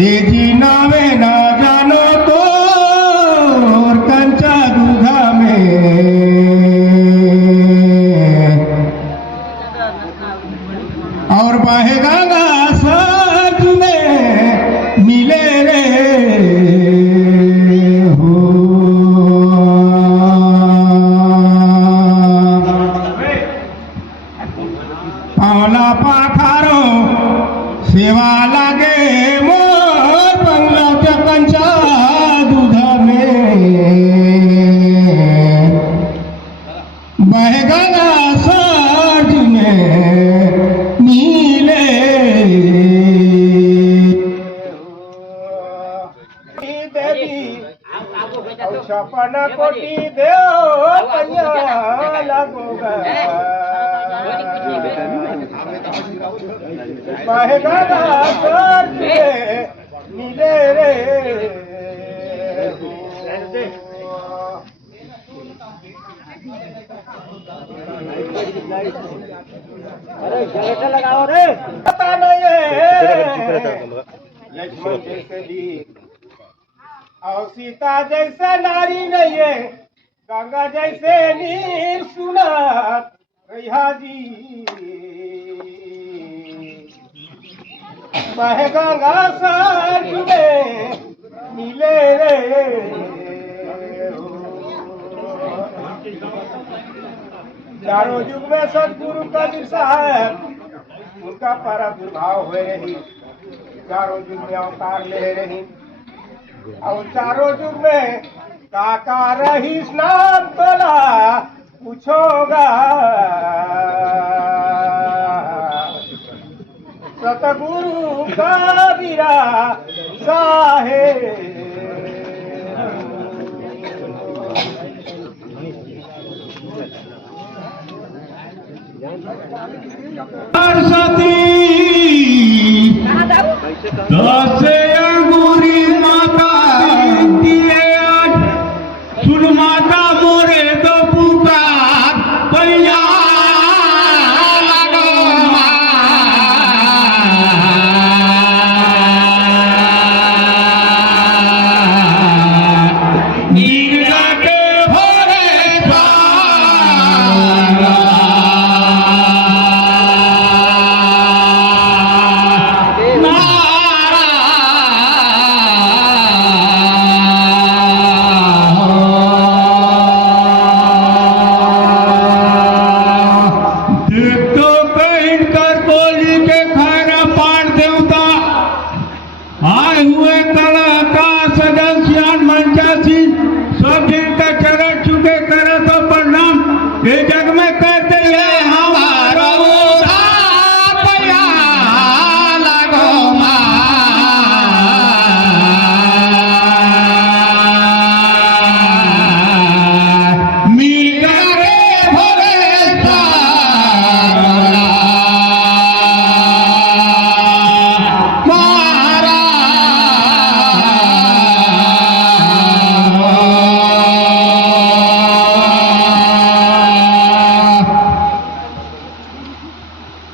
ए जी नावे ना जानो तो कंचा दूधा में और बहेगा सच में मिले रे हो। पावला पाखारो सेवा लागे मोर बंगला कंचा दूधा में बहेगा सच में नीले देवी छपन कोटि देव पैया लगोगा बहेगा सच में नीले रे। अरे जनरेटर लगाओ रे। पता नहीं है लक्ष्मण जैसे भी और सीता जैसे नारी नहीं है, गंगा जैसे नीर सुनात रैया जी बहे गंगा सच में मिले रे हो। चारों युग में सदगुरु कबीर साहब उनका प्रादुर्भाव हुए रही, चारों युग में अवतार ले रही और चारों युग में काका रही नाम तोला पूछोगा सतगुरु कबीरा साहेब। सरस्वती दसे अंगूरी माता दिए सुन माता मोरे दो पुकार पैया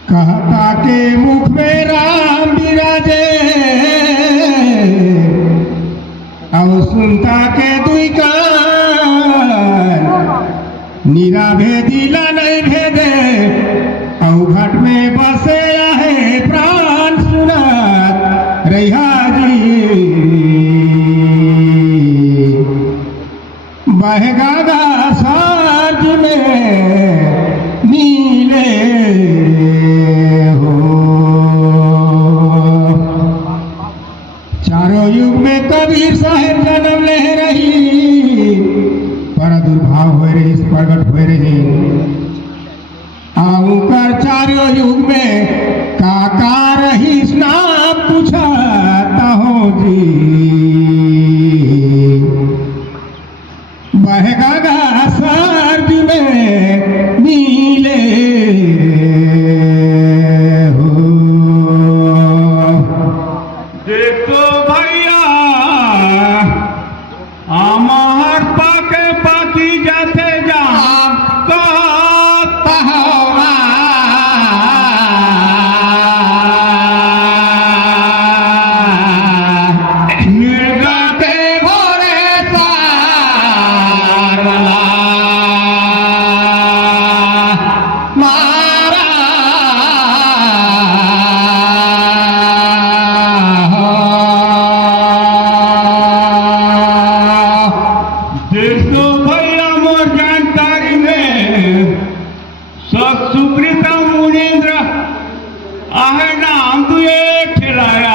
कहता के मुख में राम विराजे और सुनता के दुई कान नीरा भेदिला नहीं भेदे और घाट में बसे आहे प्राण सुनात रैया जी बहेगा सच में नीले हो। चारों युग में कबीर साहेब जन्म ले रही प्रादुर्भाव हो रही प्रगट हो रही आऊकर चारों युग में काका रही नाम पूछता हो जी बहेगा सच में नीले हो। देखो भैया আমার পাকে পাখি যাতে যাম आहे नाम तुए ठिलाया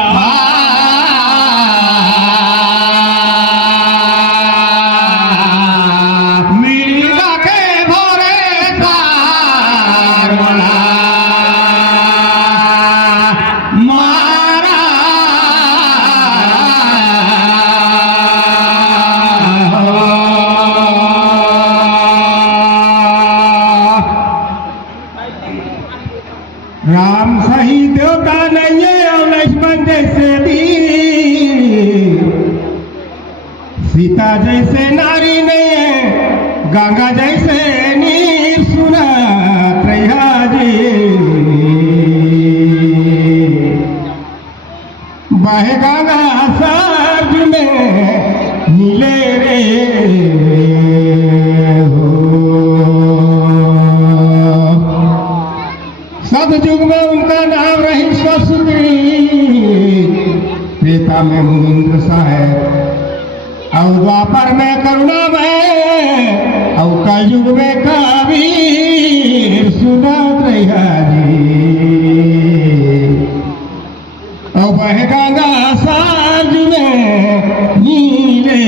मिर्गा के भोरे तार वाला मारा राम सही देवता नहीं है और लक्ष्मण जैसे वीर, सीता जैसे नारी नहीं है, गंगा जैसे नीर सुना जी बहे गंगा सर्ज में नीले रे सतयुग में उनका नाम रही सरस्वती, त्रेता में मुनीन्द्र साहेब, और द्वापर में करुणामय, और कलयुग में कबीर सुनत रहिया जी, और बह गंगा साज में नीले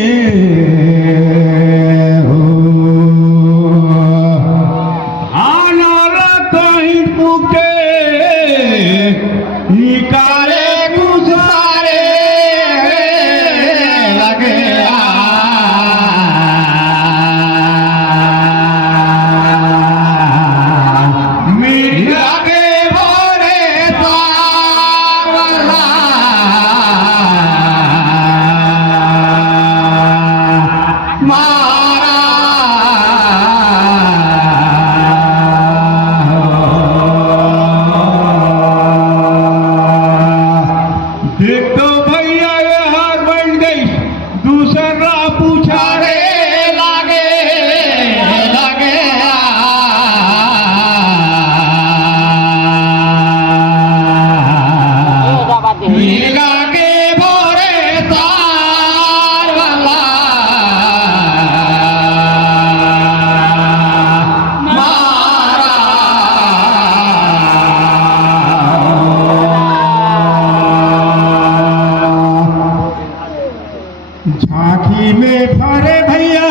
झांकी में फरे भैया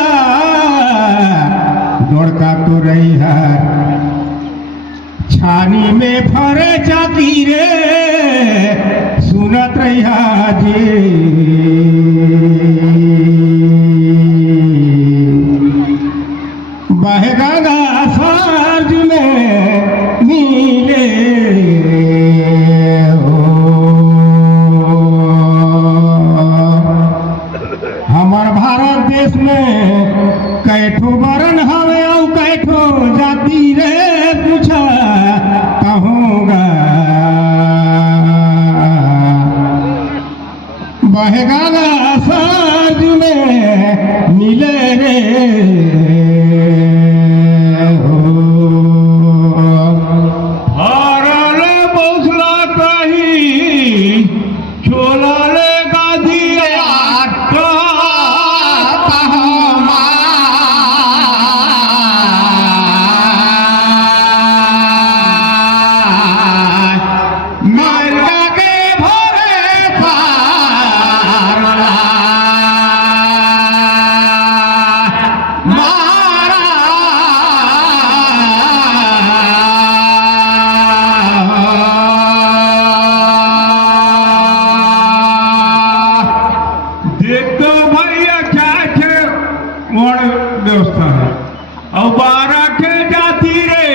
दौड़का तो रही है, छानी में फरे जाती रे सुनत रहिया जी, बह गंगा सर्ज में नीले हमार भारत देश में कैठो वरण हवे और कैठो जाति रे पूछा कहूँगा, बह गंगा सर्ज में मिले रे हरल बौसला कही छोला ले गाधी व्यवस्था है और 12 के जाती रे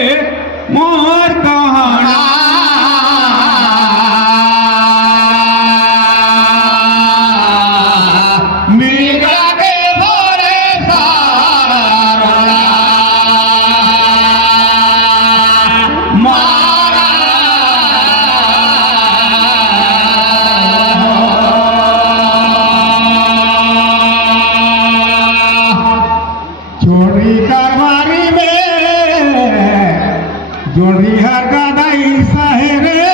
मोहर कहाना मिर्गा के भोरे सारा मारा चोरी कारवारी में जोड़ी हर गदाई सहरे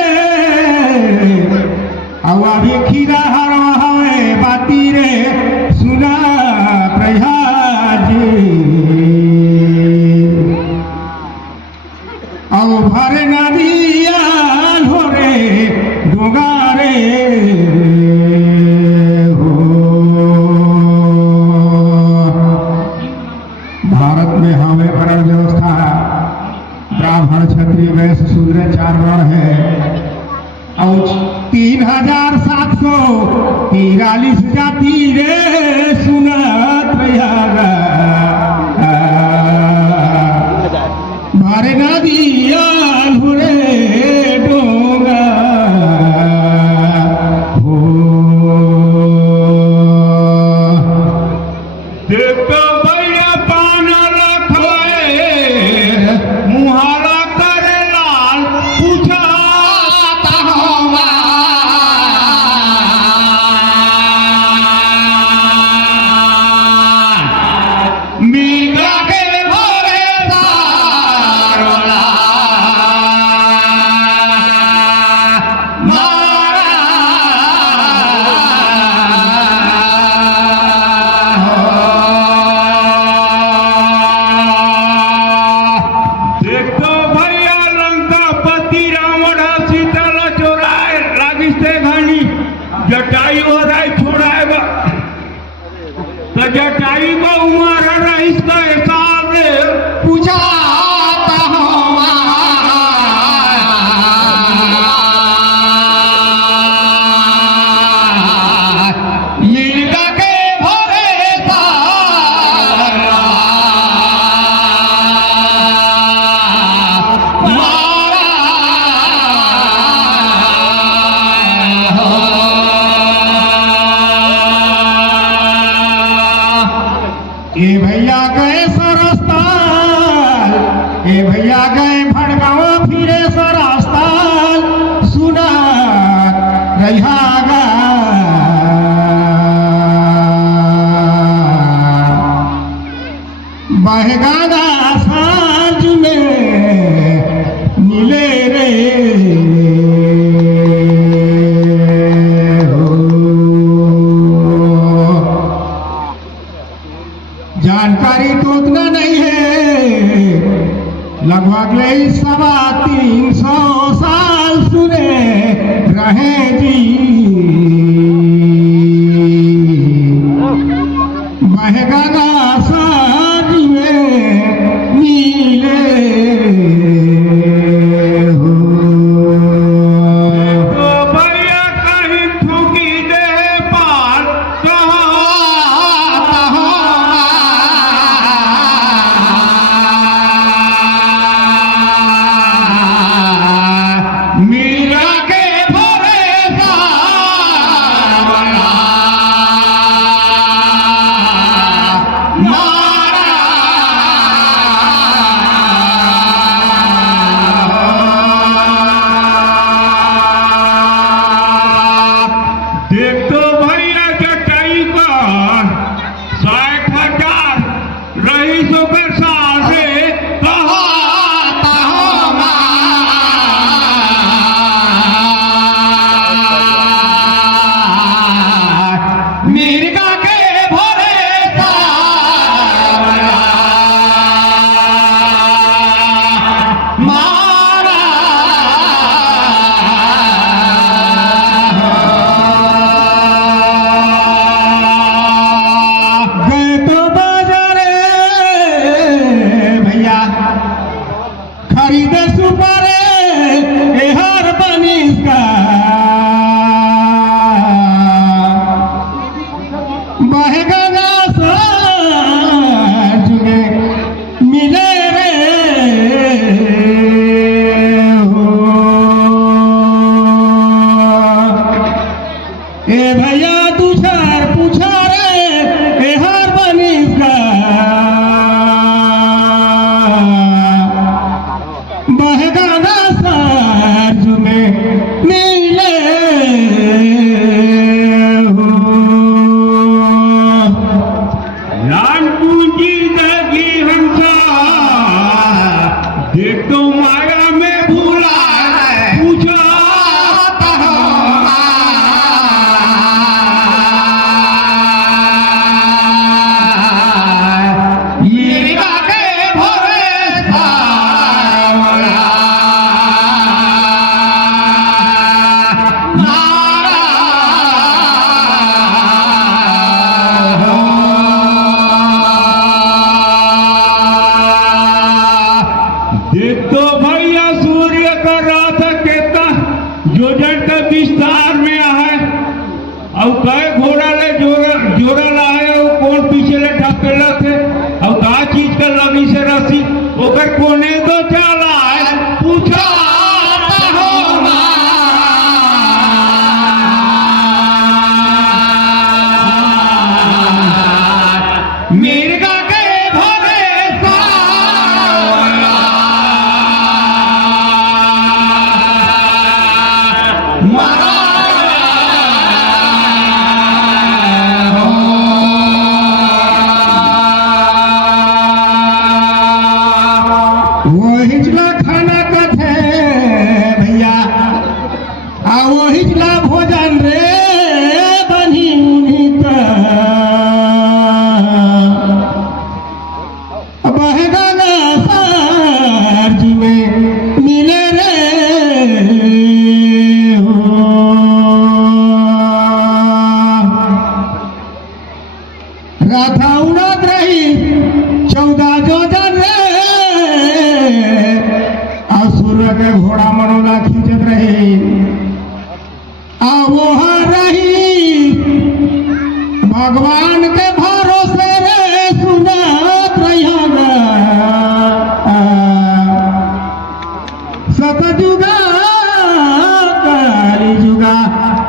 हवा भी खीरा हर हवे बाती रे सुना प्रयाजी और भरे नदिया हो रे दूंगा रे हो। भारत में हमें वर्ण व्यवस्था ब्राह्मण क्षत्रिय वैश्य शूद्र 4 वर्ण है और 3743 जाति रे सुनत रहियागा मारे नदिया घुरे डोंगा हो। देखो भैया पान रखवाए मुहारा करे लाल पूछाता होगा मीरा के भोरे सारोला देखो भैया लंकापति रावण सीता ला चोराए रागिस्ते घानी जटाई हो रहा छोड़ाए तो जटाई को उमर रईस का एकाद पूछाता मीरा के भोरे सारोला ए भैया गए सरस्ताल ए भैया गए भड़गावा फिरे सरस्ताल सुना रहियागा बहगाना सांझ में मिले रे हो। जानकारी तो उतना नहीं है लगभग 350 साल सुने रहे जी महगाना साज में मिले हो। तो भैया कहीं ठुकी दे पार कहाता मीरा के भोरे सारोला खींचत रहे वो रही भगवान के भरोसे रे सुनत रहिया सतजुगा काली जुगा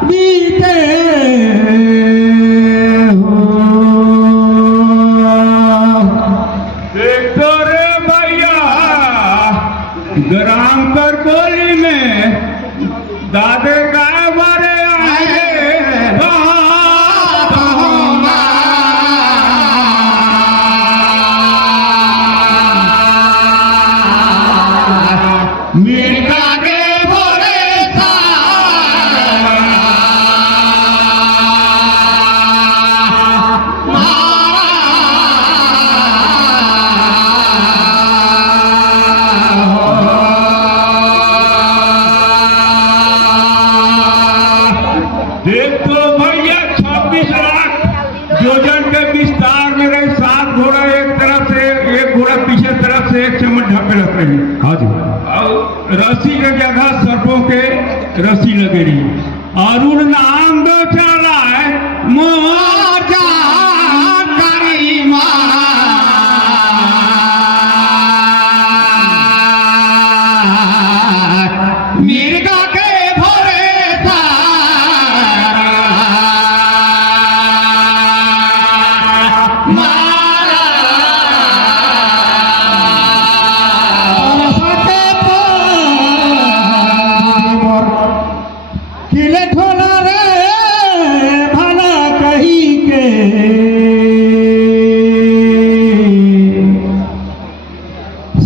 बीते हो। देखो रे भैया ग्राम कर बोली में दादे का बारे आए मिर्गा के भोरे देखो भैया 26 लाख योजन के विस्तार में रहे 7 घोड़ा एक तरफ से एक घोड़ा पीछे तरफ से एक चम्मच ढके रहते हैं। हाँ जी। और रस्सी के जगह सर्पों के रस्सी लगे रही और उन नाम दो चला है मोजा करीमा मिर्गा के भोरे किले ठोला रे भला कही के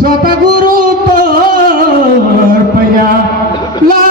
सतगुरु तोर पया ला